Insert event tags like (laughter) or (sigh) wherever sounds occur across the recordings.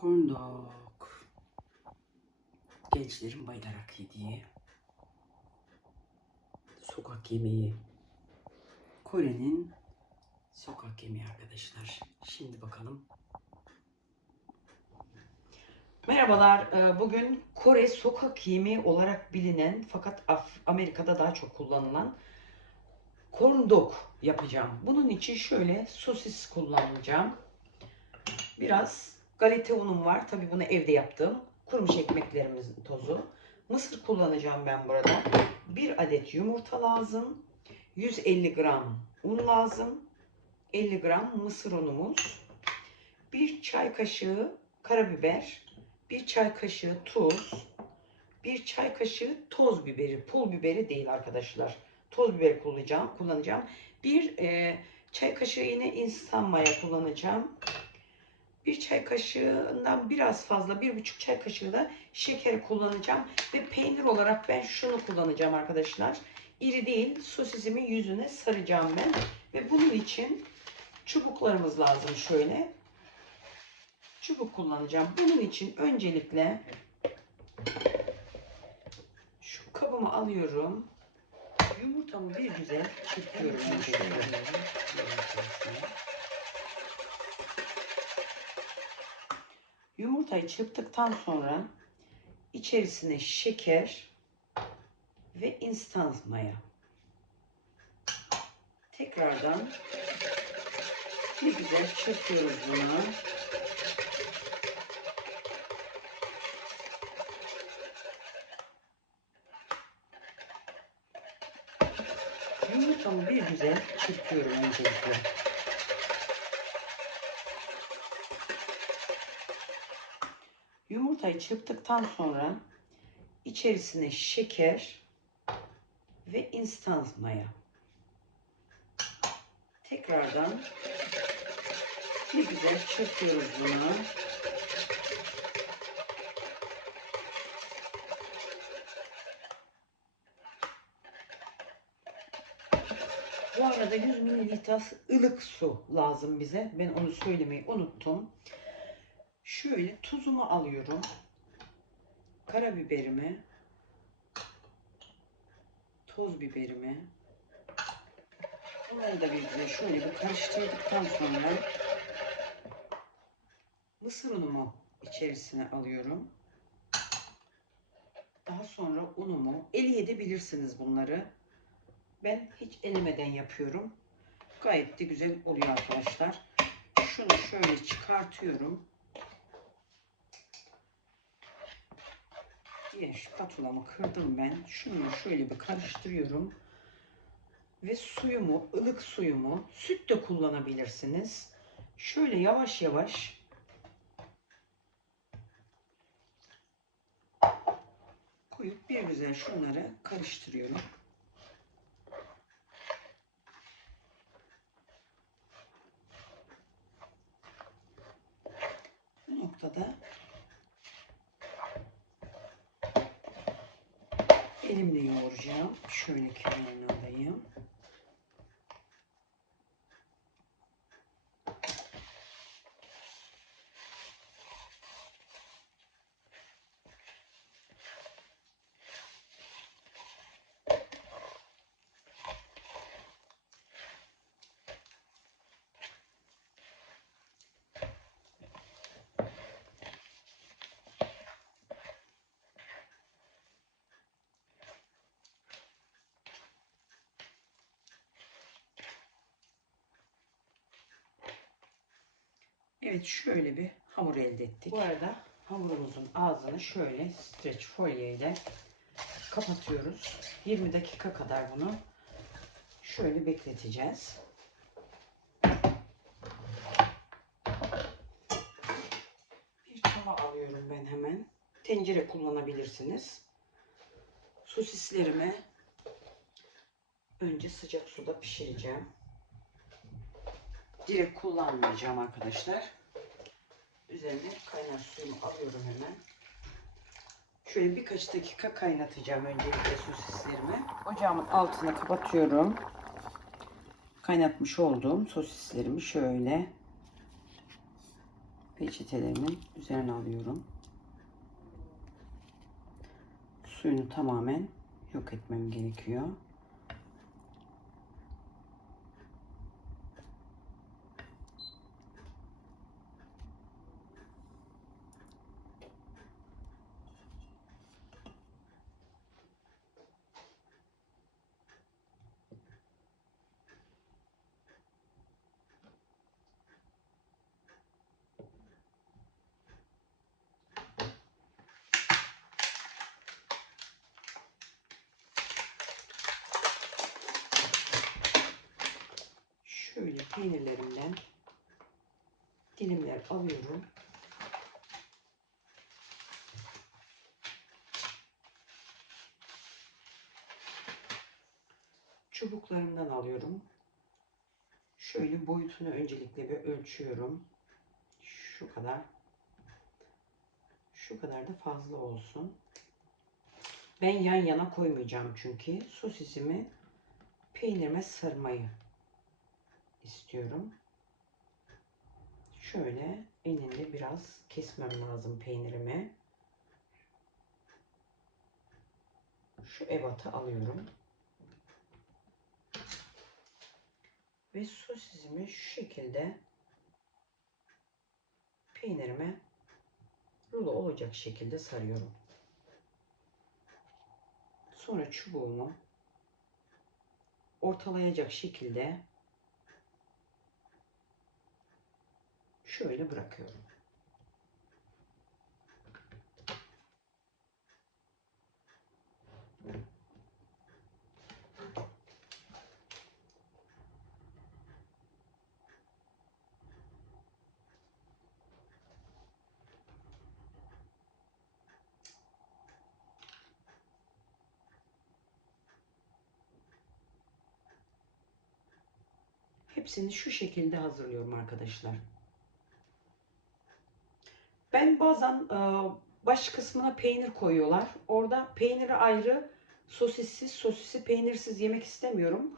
Corn dog. Gençlerin bayılarak yediği sokak yemeği. Kore'nin sokak yemeği arkadaşlar. Şimdi bakalım. Merhabalar. Ee, Bugün Kore sokak yemeği olarak bilinen fakat Amerika'da daha çok kullanılan corn yapacağım. Bunun için şöyle sosis kullanacağım. Biraz galeta unum var. Tabii bunu evde yaptım. Kurumuş ekmeklerimizin tozu. Mısır kullanacağım ben burada. Bir adet yumurta lazım. 150 gram un lazım. 50 gram mısır unumuz. Bir çay kaşığı karabiber. Bir çay kaşığı tuz. Bir çay kaşığı toz biberi. Pul biberi değil arkadaşlar. Toz biberi kullanacağım. kullanacağım. Bir e, çay kaşığı yine instant maya kullanacağım. Bir çay kaşığından biraz fazla, bir buçuk çay kaşığı da şekeri kullanacağım. Ve peynir olarak ben şunu kullanacağım arkadaşlar. İri değil, sosisimin yüzüne saracağım ben. Ve bunun için çubuklarımız lazım şöyle. Çubuk kullanacağım. Bunun için öncelikle şu kabımı alıyorum. Yumurtamı bir güzel çırpıyorum. Yumurtayı çırptıktan sonra içerisine şeker ve instant maya. Tekrardan bir güzel çırpıyoruz bunu. Yumurtamı bir güzel çırpıyorum öncelikle. Yumurtayı çırptıktan sonra içerisine şeker ve instant maya. Tekrardan bir güzel çırpıyoruz bunu. Bu arada 100 mililitre ılık su lazım bize. Ben onu söylemeyi unuttum. Şöyle tuzumu alıyorum. Karabiberimi. Toz biberimi. Bunları da birbirine şöyle bir karıştırdıktan sonra mısır unumu içerisine alıyorum. Daha sonra unumu eli edebilirsiniz bunları. Ben hiç elemeden yapıyorum. Gayet de güzel oluyor arkadaşlar. Şunu şöyle çıkartıyorum. Diğer spatulamı kırdım ben. Şunu şöyle bir karıştırıyorum. Ve suyumu, ılık suyumu, süt de kullanabilirsiniz. Şöyle yavaş yavaş koyup bir güzel şunları karıştırıyorum. Bu noktada elimle yoğuracağım. Şöyle kenarına alayım. Evet şöyle bir hamur elde ettik. Bu arada hamurumuzun ağzını şöyle streç folye ile kapatıyoruz. 20 dakika kadar bunu şöyle bekleteceğiz. Bir tava alıyorum ben hemen. Tencere kullanabilirsiniz. Sosislerimi önce sıcak suda pişireceğim direkt kullanmayacağım arkadaşlar. Üzerine kaynar suyumu alıyorum hemen. Şöyle birkaç dakika kaynatacağım öncelikle sosislerimi. Ocağımın altını kapatıyorum. Kaynatmış olduğum sosislerimi şöyle peçetelerimin üzerine alıyorum. Suyunu tamamen yok etmem gerekiyor. Peynirlerimden dilimler alıyorum. Çubuklarımdan alıyorum. Şöyle boyutunu öncelikle bir ölçüyorum. Şu kadar. Şu kadar da fazla olsun. Ben yan yana koymayacağım çünkü sosisimi peynirime sarmayı istiyorum. Şöyle eninde biraz kesmem lazım peynirimi. Şu ebatı alıyorum. Ve sosisimi şu şekilde peynirime rulo olacak şekilde sarıyorum. Sonra çubuğumu ortalayacak şekilde şöyle bırakıyorum. Hepsini şu şekilde hazırlıyorum arkadaşlar. Ben bazen e, baş kısmına peynir koyuyorlar. Orada peyniri ayrı, sosissiz, sosisi peynirsiz yemek istemiyorum.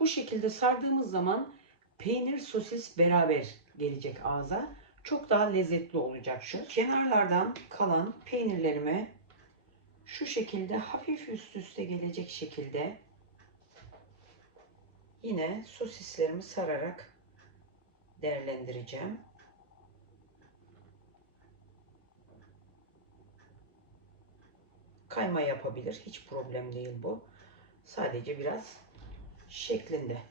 Bu şekilde sardığımız zaman peynir sosis beraber gelecek ağza. Çok daha lezzetli olacak şu. Kenarlardan kalan peynirlerimi şu şekilde hafif üst üste gelecek şekilde yine sosislerimi sararak değerlendireceğim. Kayma yapabilir. Hiç problem değil bu. Sadece biraz şeklinde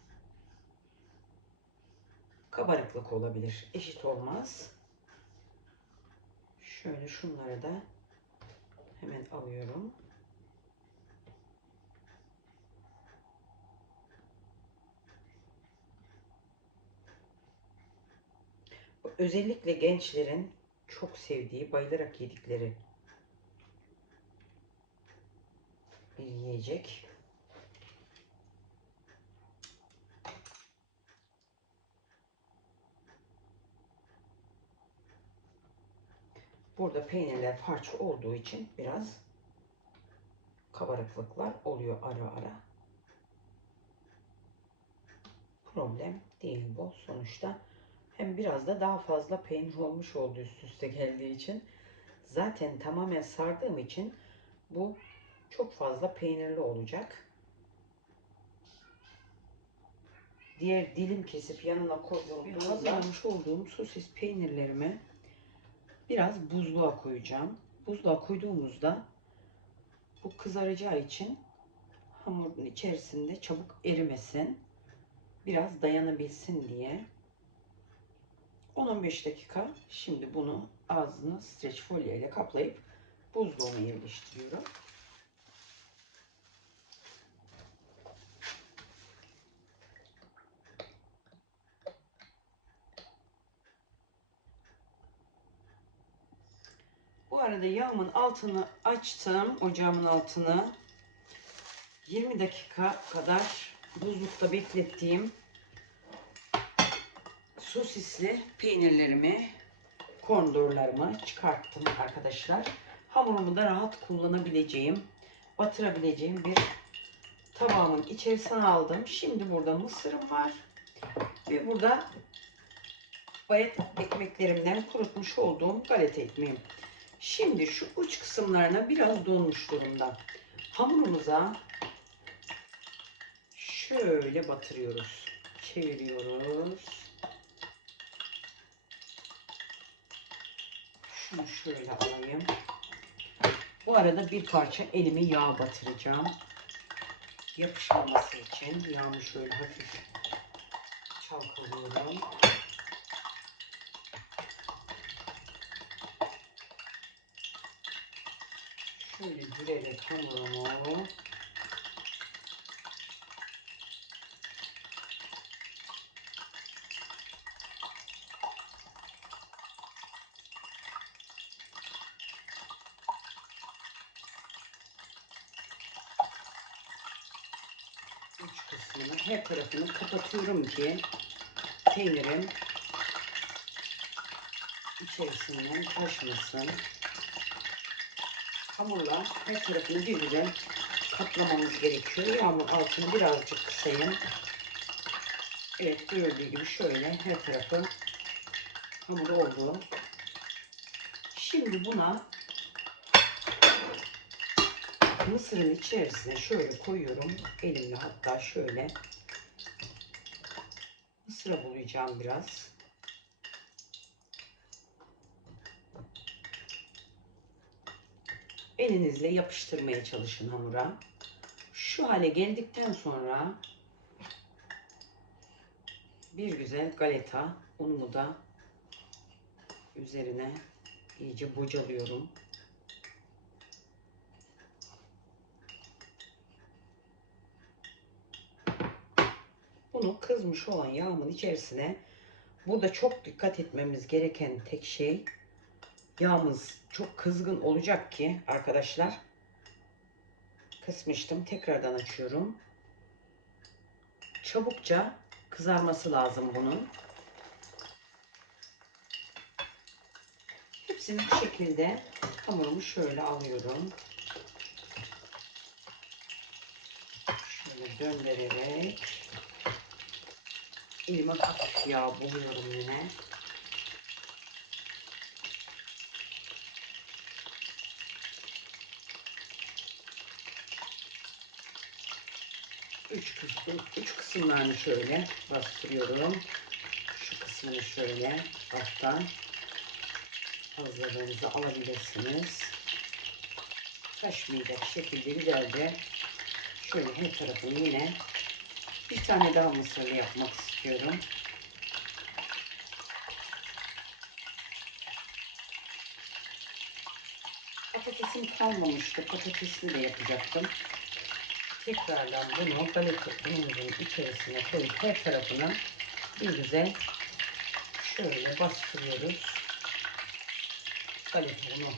kabarıklık olabilir. Eşit olmaz. Şöyle şunları da hemen alıyorum. Özellikle gençlerin çok sevdiği, bayılarak yedikleri bir yiyecek. Burada peynirler parça olduğu için biraz kabarıklıklar oluyor ara ara. Problem değil bu sonuçta. Hem biraz da daha fazla peynir olmuş oldu üst üste geldiği için. Zaten tamamen sardığım için bu çok fazla peynirli olacak. Diğer dilim kesip yanına koyduğum hazırlamış olduğum sosis peynirlerimi biraz buzluğa koyacağım. Buzluğa koyduğumuzda bu kızaracağı için hamurun içerisinde çabuk erimesin. Biraz dayanabilsin diye 10-15 dakika şimdi bunu ağzını streç folyo ile kaplayıp buzluğuna yerleştiriyorum. Arada yağımın altını açtım. Ocağımın altını. 20 dakika kadar buzlukta beklettiğim sosisli peynirlerimi, kondorlarımı çıkarttım arkadaşlar. Hamurumu da rahat kullanabileceğim, batırabileceğim bir tabağımın içerisine aldım. Şimdi burada mısırım var ve burada bayat ekmeklerimden kurutmuş olduğum galeta ekmeğim. Şimdi şu uç kısımlarına biraz donmuş durumda. Hamurumuza şöyle batırıyoruz. Çeviriyoruz. Şunu şöyle alayım. Bu arada bir parça elimi yağ batıracağım. Yapışmaması için yağımı şöyle hafif çalkalıyorum. Şöyle dürerek hamurumu uç kısmını her tarafını kapatıyorum ki peynirim içerisinden taşmasın. Hamurla her tarafını bir güzel katlamamız gerekiyor. Yağmur altını birazcık kısayım. Evet gördüğü gibi şöyle her tarafı hamur oldu. Şimdi buna mısırın içerisine şöyle koyuyorum. Elimle hatta şöyle mısıra bulayacağım biraz. Elinizle yapıştırmaya çalışın hamura. Şu hale geldikten sonra bir güzel galeta unumu da üzerine iyice bocalıyorum. Bunu kızmış olan yağımın içerisine burada çok dikkat etmemiz gereken tek şey yağımız çok kızgın olacak ki arkadaşlar. Kısmıştım. Tekrardan açıyorum. Çabukça kızarması lazım bunun. Hepsini bu şekilde hamurumu şöyle alıyorum. Şöyle döndürerek. Elime hafif yağ buluyorum yine üç kısım, üç kısımlarını şöyle bastırıyorum. Şu kısmını şöyle alttan fazlalığınızı alabilirsiniz. Taşmayacak şekilde güzelce şöyle her tarafını yine bir tane daha mısırlı yapmak istiyorum. Patatesim kalmamıştı. Patatesini de yapacaktım tekrardan bunu galeta unumuzun içerisine koyup her tarafına bir güzel şöyle bastırıyoruz. Galeta unu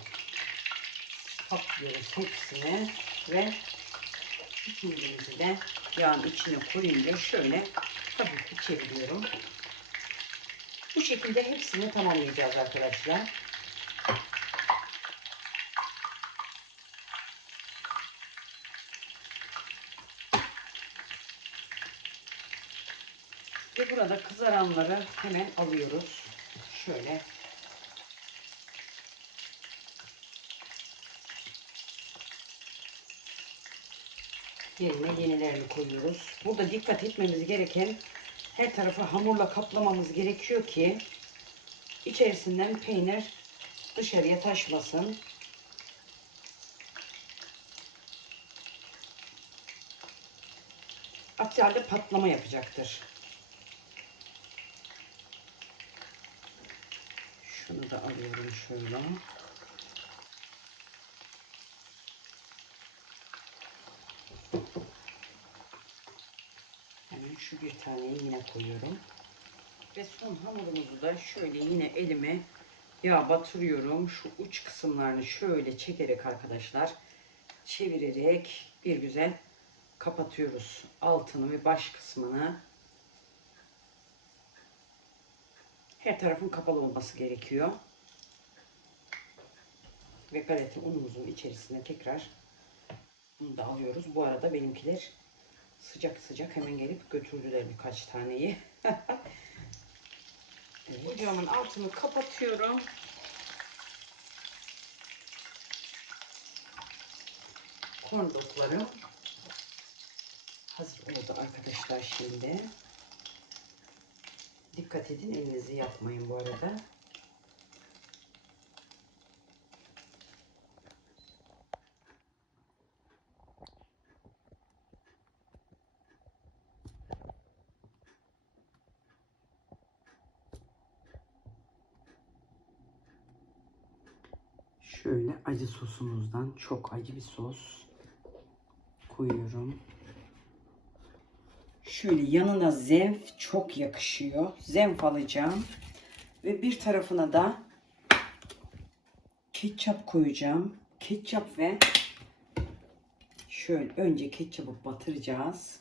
kaplıyoruz hepsine ve ikincimizi de yağın içine koyunca şöyle hafif çeviriyorum. Bu şekilde hepsini tamamlayacağız arkadaşlar. Ve burada kızaranları hemen alıyoruz. Şöyle. Yerine yenilerini koyuyoruz. Burada dikkat etmemiz gereken her tarafı hamurla kaplamamız gerekiyor ki içerisinden peynir dışarıya taşmasın. Aksi halde patlama yapacaktır. Şunu da alıyorum şöyle. Hemen şu bir taneyi yine koyuyorum. Ve son hamurumuzu da şöyle yine elime yağ batırıyorum. Şu uç kısımlarını şöyle çekerek arkadaşlar çevirerek bir güzel kapatıyoruz. Altını ve baş kısmını Her tarafın kapalı olması gerekiyor. Ve galeta unumuzun içerisine tekrar bunu da alıyoruz. Bu arada benimkiler sıcak sıcak hemen gelip götürdüler birkaç taneyi. (laughs) Ocağımın altını kapatıyorum. Korndoklarım hazır oldu arkadaşlar şimdi. Dikkat edin elinizi yapmayın bu arada. Şöyle acı sosumuzdan çok acı bir sos koyuyorum. Şöyle yanına zenf çok yakışıyor. Zenf alacağım. Ve bir tarafına da ketçap koyacağım. Ketçap ve şöyle önce ketçapı batıracağız.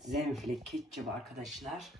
Zenfle ketçap arkadaşlar.